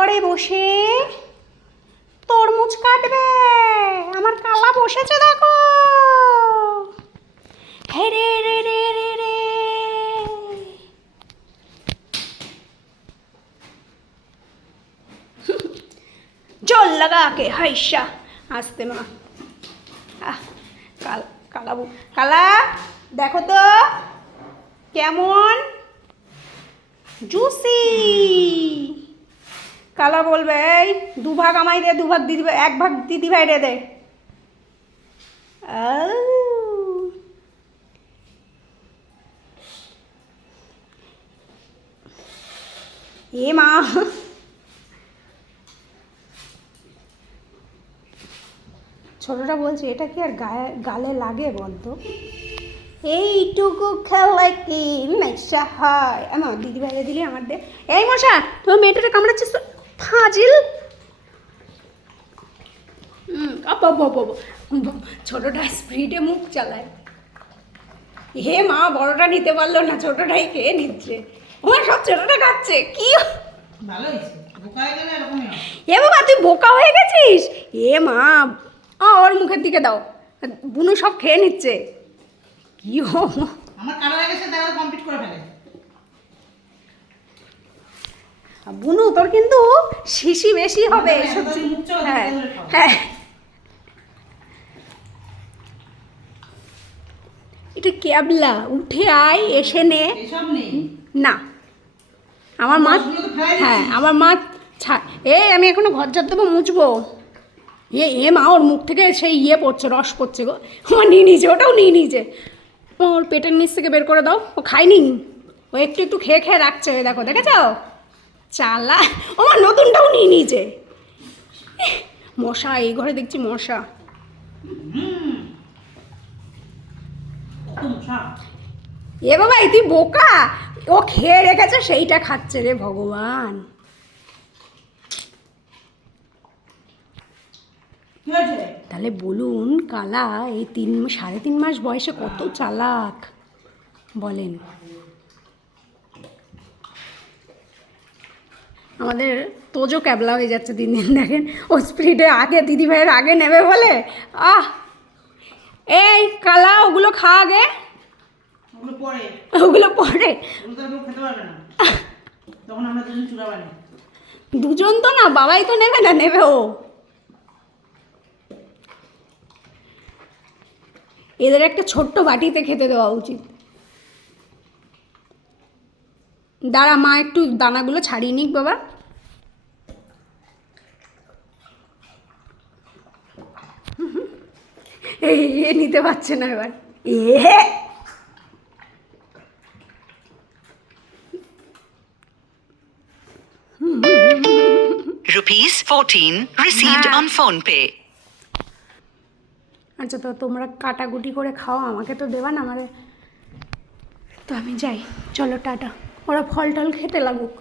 ঘরে বসে তরমুজ কাটবে। আমার কালা বসেছে দেখো। হে রে রে রে রে রে। জল লাগা কে হাইসা আসতে মা। কালা কালা দেখো তো কেমন জুসি। কালা বলবে এই 2 ভাগ আমায় দে, 2 ভাগ দিদি, 1 ভাগ দিদি ভাই রে দে। এ মা ছোটটা বলছে এটা কি আর গালে লাগে বলতো? এইটুকু খেলে কি নেশা হয়? আমার দিদি ভাইরে দিলি আমার দে। এই মশা তোমার মেয়েটাকে কামড়াচ্ছিস তো ফাজিল। ছোটটা স্পিডে মুখ চালায়। হে মা বড়টা নিতে পারলো না, ছোটটাই খেয়ে নিচ্ছে। আমার সব ছোটটা খাচ্ছে কি ভালো হয়েছে। বোকা হয়ে গেলে এরকমই হয়। এ বাবা তুই বোকা হয়ে গেছিস। এ মা ওর মুখের দিকে দাও, বুনু সব খেয়ে নিচ্ছে। কি আমার কালো হয়ে গেছে, তারা কমপ্লিট করে ফেলে। বুনু তোর কিন্তু শিশি বেশি হবে সত্যি। হ্যাঁ হ্যাঁ এটা ক্যাবলা উঠে আয় এসে নে। এসব নেই না আমার মা, হ্যাঁ আমার মা এই আমি এখনো ঘর ঝাড় দেবো, মুছবো। এ মা ওর মুখ থেকে সেই পড়ছে, রস পড়ছে গো। আমার নিয়ে নিয়েছে, ওটাও নিয়ে নিয়েছে। ওর পেটের নিচ থেকে বের করে দাও, ও খায়নি, ও একটু একটু খেয়ে খেয়ে রাখছে। দেখো দেখেছ চালা। আমার নতুনটাও নিয়ে নিয়েছে। মশা এই ঘরে দেখছি মশা। এ বাবা তুই বোকা, ও খেয়ে রেখেছে সেইটা খাচ্ছে রে ভগবান। তাহলে বলুন কালা এই 3.5 মাস বয়সে কত চালাক বলেন। আমাদের তোজো ক্যাবলা হয়ে যাচ্ছে দিন দিন। দেখেন ও স্পিডে আগে দিদি ভাইয়ের আগে নেবে বলে। এই কালা ওগুলো খা আগে, ওগুলো পরে খেতে পারবে না, তখন আমরা দুজন চূড়া বানাই। দুজন তো না, বাবাই তো নেবে না, নেবে ও। এদের একটা ছোট্ট বাটিতে খেতে দেওয়া উচিত। দাঁড়া মা একটু দানাগুলো ছাড়িয়ে নিক বাবা। এই নিতে পারছে না এবার। ₹14 received on PhonePe. আচ্ছা তো তোমরা কাটাকুটি করে খাও, আমাকে তো দেবা না। আমারে তো আমি যাই, চলো টাটা। ওরা ফল টল খেতে লাগুক।